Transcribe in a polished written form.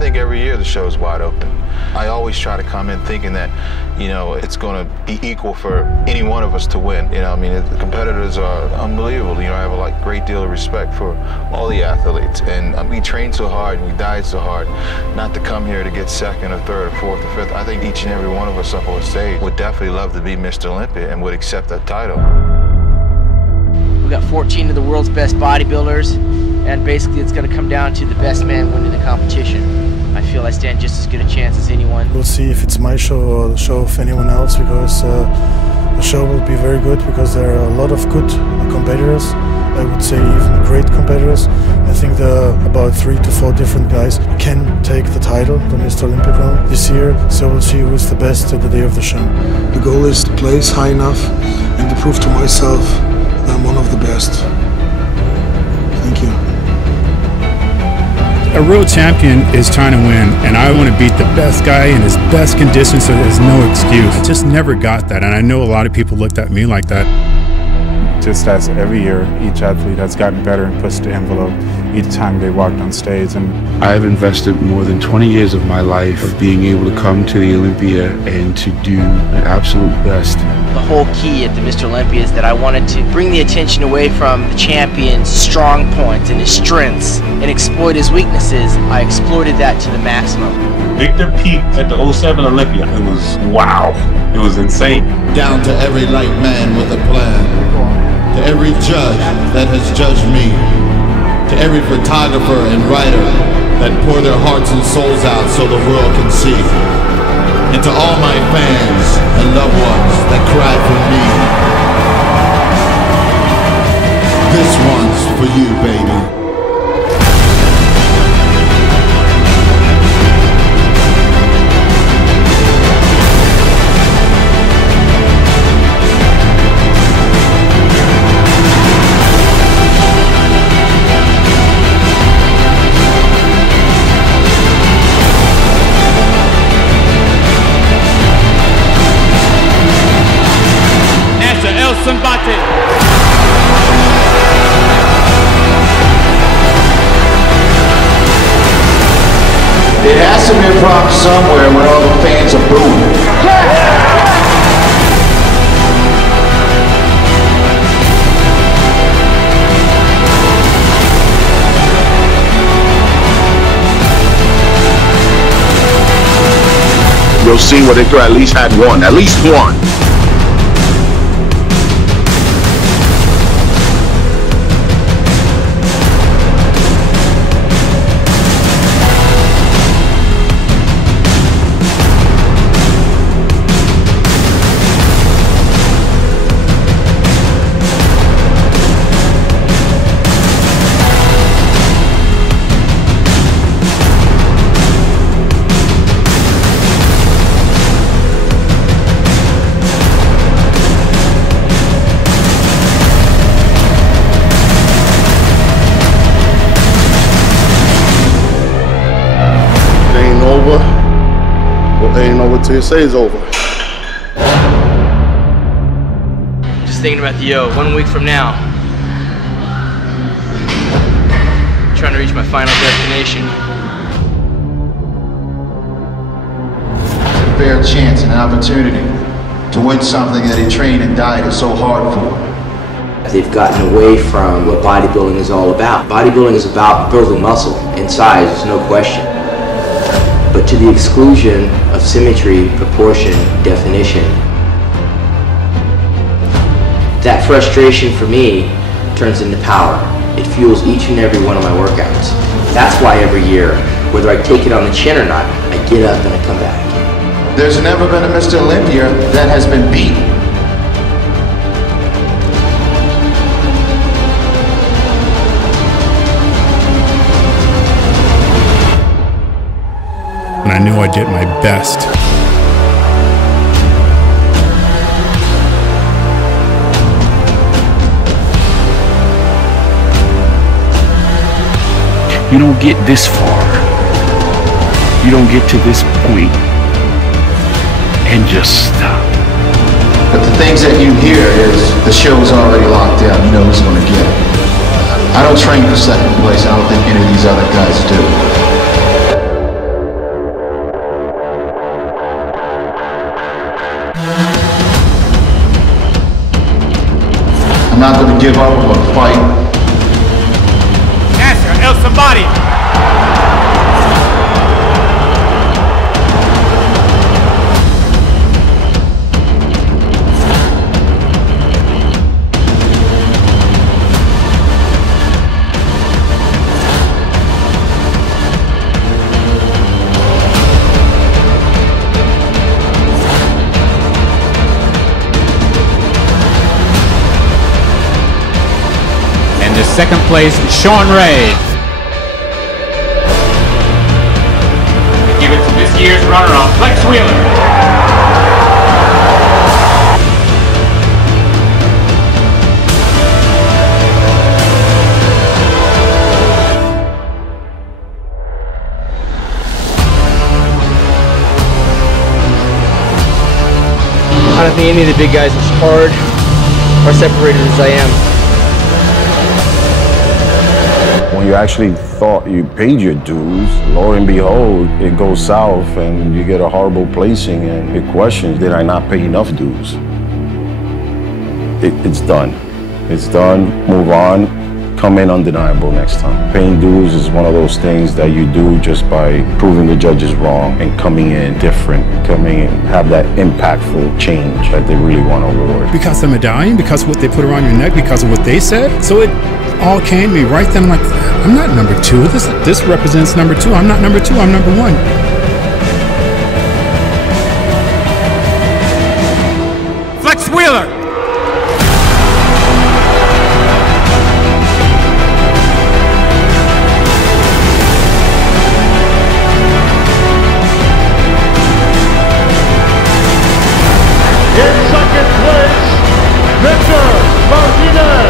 think every year the show's wide open. I always try to come in thinking that, you know, it's going to be equal for any one of us to win. You know, I mean, the competitors are unbelievable. You know, I have a great deal of respect for all the athletes. And we train so hard and we diet so hard not to come here to get second or third or fourth or fifth. I think each and every one of us up on stage would definitely love to be Mr. Olympia and would accept that title. We got 14 of the world's best bodybuilders, and basically it's going to come down to the best man winning the competition. I feel I stand just as good a chance as anyone. We'll see if it's my show or the show of anyone else, because the show will be very good, because there are a lot of good competitors. I would say even great competitors. I think there are about 3 to 4 different guys who can take the title, the Mr. Olympia crown, this year. So we'll see who is the best at the day of the show. The goal is to place high enough and to prove to myself that I'm one of the best. Thank you. A real champion is trying to win, and I want to beat the best guy in his best condition, so there's no excuse. I just never got that, and I know a lot of people looked at me like that. Just as every year, each athlete has gotten better and pushed the envelope each time they walked on stage. And I've invested more than 20 years of my life of being able to come to the Olympia and to do the absolute best. The whole key at the Mr. Olympia is that I wanted to bring the attention away from the champion's strong points and his strengths and exploit his weaknesses. I exploited that to the maximum. Victor peaked at the 07 Olympia. It was wow. It was insane. Down to every light man with a plan. To every judge that has judged me. To every photographer and writer that pour their hearts and souls out so the world can see. And to all my fans and loved ones that cry for me. This one's for you, baby. Somebody. It has to be from somewhere when all the fans are booing. You'll see what Victor at least had one. At least one. Ain't over till you say it's over. Just thinking about the yo, 1 week from now. Trying to reach my final destination. A fair chance and an opportunity to win something that he trained and died so hard for. They've gotten away from what bodybuilding is all about. Bodybuilding is about building muscle and size, there's no question. But to the exclusion of symmetry, proportion, definition. That frustration for me turns into power. It fuels each and every one of my workouts. That's why every year, whether I take it on the chin or not, I get up and I come back. There's never been a Mr. Olympia that has been beat. And I knew I did my best. You don't get this far. You don't get to this point and just stop. But the things that you hear is the show's already locked down. You know who's going to get it. I don't train for second place. I don't think any of these other guys do. I'm not going to give up. I'm going to fight. Answer, El somebody. Second place, Sean Ray. Give it to this year's runner-up, Flex Wheeler. I don't think any of the big guys as hard or separated as I am. When you actually thought you paid your dues, lo and behold, it goes south and you get a horrible placing and it questions, did I not pay enough dues? It's done. It's done, move on, come in undeniable next time. Paying dues is one of those things that you do just by proving the judges wrong and coming in different, coming in, have that impactful change that they really want to award. Because the medallion, because of what they put around your neck, because of what they said. So it all came to me right then. I'm like, I'm not number 2. This represents number 2. I'm not number 2. I'm number 1. Flex Wheeler. In second place, Victor Martinez.